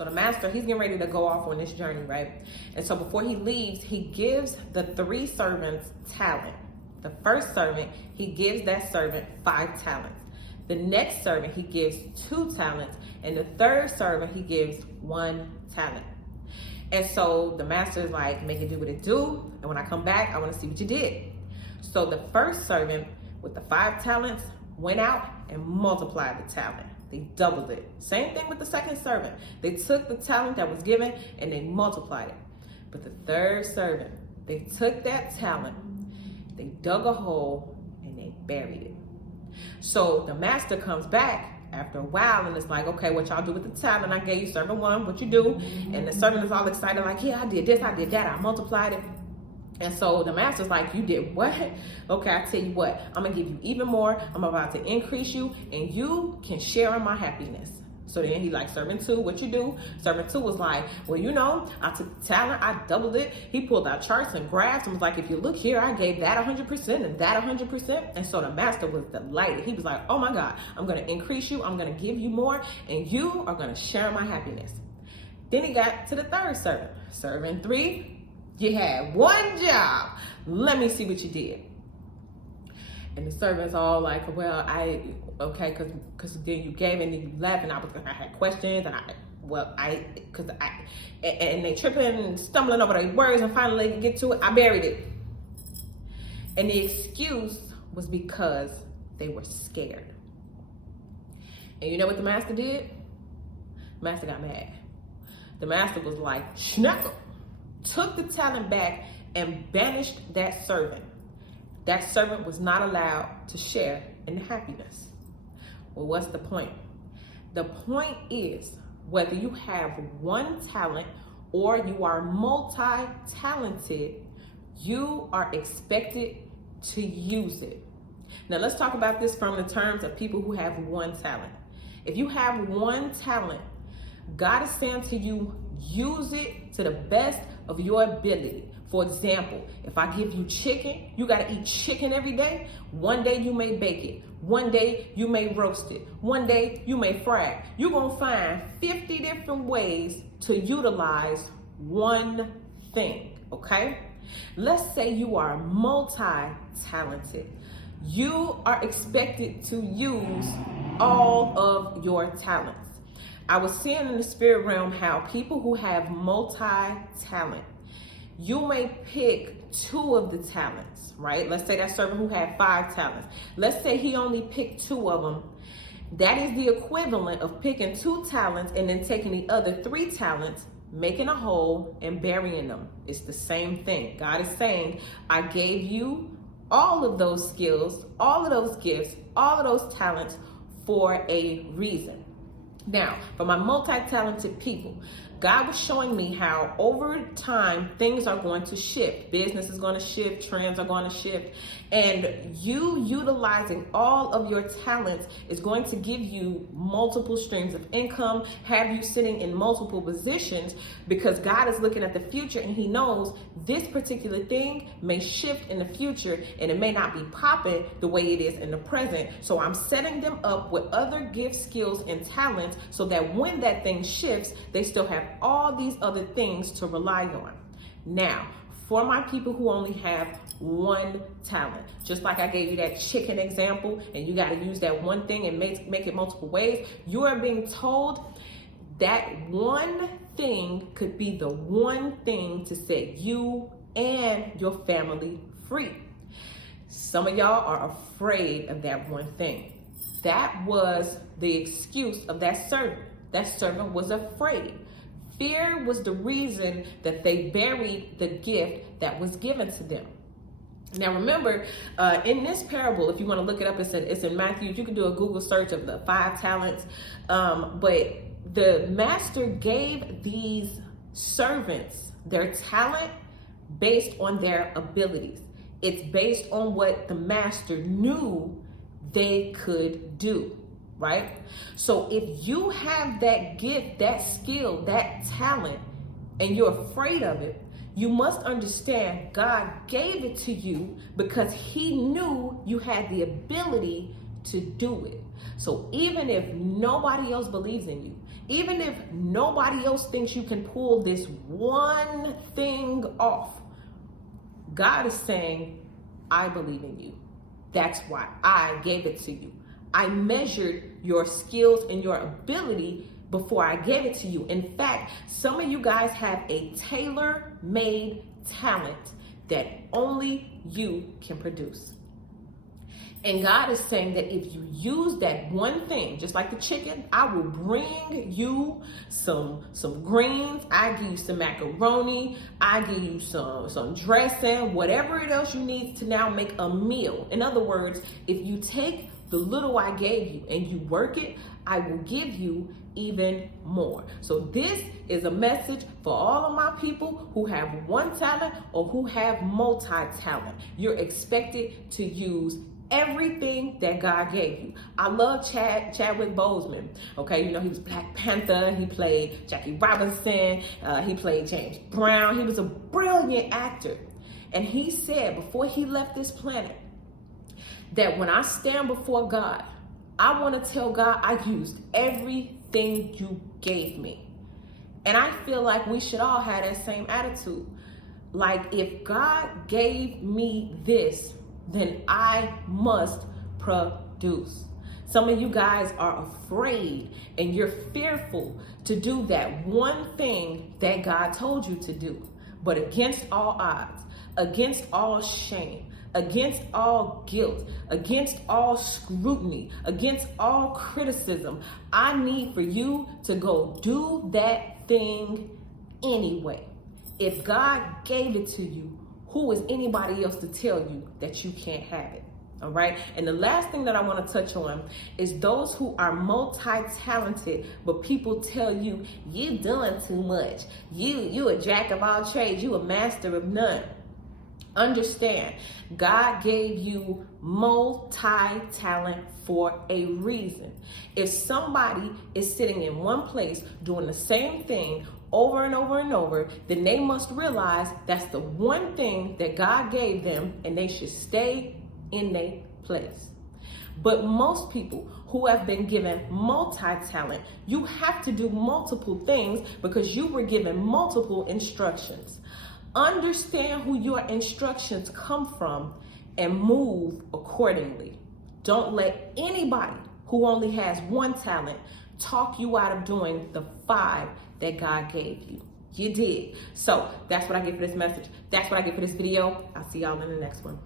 So the master, he's getting ready to go off on this journey, right? And so before he leaves, he gives the 3 servants talent. The first servant, he gives that servant 5 talents. The next servant, he gives 2 talents. And the third servant, he gives 1 talent. And so the master is like, make it do what it do. And when I come back, I want to see what you did. So the first servant with the 5 talents went out and multiplied the talent. They doubled it. Same thing with the second servant. They took the talent that was given and they multiplied it. But the third servant, they took that talent, they dug a hole and they buried it. So the master comes back after a while and it's like, okay, what y'all do with the talent I gave you, servant 1, what you do? And the servant is all excited, like, yeah, I did this, I did that, I multiplied it. And so the master's like, you did what? Okay, I tell you what, I'm gonna give you even more. I'm about to increase you and you can share in my happiness. So then he like, servant 2, what you do? Servant 2 was like, well, you know, I took the talent, I doubled it. He pulled out charts and graphs and was like, if you look here, I gave that 100% and that 100%. And so the master was delighted. He was like, oh my God, I'm gonna increase you. I'm gonna give you more and you are gonna share my happiness. Then he got to the third servant. Servant 3, you had 1 job. Let me see what you did. And the servant's all like, well, okay, because then you gave and then you left, and I had questions, and and they tripping and stumbling over their words, and finally they get to it, I buried it. And the excuse was because they were scared. And you know what the master did? The master got mad. The master was like, schnuckle. Took the talent back and banished that servant. That servant was not allowed to share in the happiness. Well, what's the point? The point is, whether you have 1 talent or you are multi-talented, you are expected to use it. Now let's talk about this from the terms of people who have 1 talent. If you have 1 talent, God is saying to you, use it to the best of your ability. For example, if I give you chicken, you got to eat chicken every day. One day you may bake it. One day you may roast it. One day you may fry it. You're going to find 50 different ways to utilize one thing, okay? Let's say you are multi-talented. You are expected to use all of your talents. I was seeing in the spirit realm how people who have multi-talent, you may pick 2 of the talents, right? Let's say that servant who had 5 talents. Let's say he only picked 2 of them. That is the equivalent of picking 2 talents and then taking the other 3 talents, making a hole and burying them. It's the same thing. God is saying, I gave you all of those skills, all of those gifts, all of those talents for a reason. Now, for my multi-talented people, God was showing me how over time things are going to shift. Business is going to shift, trends are going to shift, and you utilizing all of your talents is going to give you multiple streams of income, have you sitting in multiple positions, because God is looking at the future and he knows this particular thing may shift in the future and it may not be popping the way it is in the present. So I'm setting them up with other gifts, skills, and talents so that when that thing shifts, they still have all these other things to rely on. Now, for my people who only have 1 talent, just like I gave you that chicken example, and you got to use that one thing and make it multiple ways, you are being told that one thing could be the one thing to set you and your family free. Some of y'all are afraid of that one thing. That was the excuse of that servant. That servant was afraid. Fear was the reason that they buried the gift that was given to them. Now remember, in this parable, if you want to look it up, it's in Matthew. You can do a Google search of the 5 talents. But the master gave these servants their talent based on their abilities. It's based on what the master knew they could do. Right? So if you have that gift, that skill, that talent, and you're afraid of it, you must understand God gave it to you because he knew you had the ability to do it. So even if nobody else believes in you, Even if nobody else thinks you can pull this one thing off, God is saying, I believe in you. That's why I gave it to you. I measured your skills and your ability before I gave it to you. In fact, some of you guys have a tailor-made talent that only you can produce. And God is saying that if you use that one thing, just like the chicken, I will bring you some greens, I give you some macaroni, I give you some dressing, whatever else you need to now make a meal. In other words, if you take the little I gave you and you work it, I will give you even more. So this is a message for all of my people who have one talent or who have multi-talent. You're expected to use everything that God gave you. I love Chadwick Boseman. Okay, you know, he was Black Panther, he played Jackie Robinson, he played James Brown. He was a brilliant actor. And he said before he left this planet that when I stand before God, I want to tell God I used everything you gave me. And I feel like we should all have that same attitude. Like, if God gave me this, then I must produce. Some of you guys are afraid and you're fearful to do that one thing that God told you to do. But against all odds, against all shame, against all guilt, against all scrutiny, against all criticism, I need for you to go do that thing anyway. If God gave it to you, who is anybody else to tell you that you can't have it? All right. And the last thing that I want to touch on is those who are multi-talented, but people tell you, you doing too much. You a jack of all trades. You a master of none. Understand, God gave you multi-talent for a reason. If somebody is sitting in one place doing the same thing over and over and over, then they must realize that's the one thing that God gave them, and they should stay in their place. But most people who have been given multi-talent, you have to do multiple things because you were given multiple instructions. Understand who your instructions come from and move accordingly. Don't let anybody who only has one talent talk you out of doing the 5 that God gave you. You did. So that's what I get for this message. That's what I get for this video. I'll see y'all in the next one.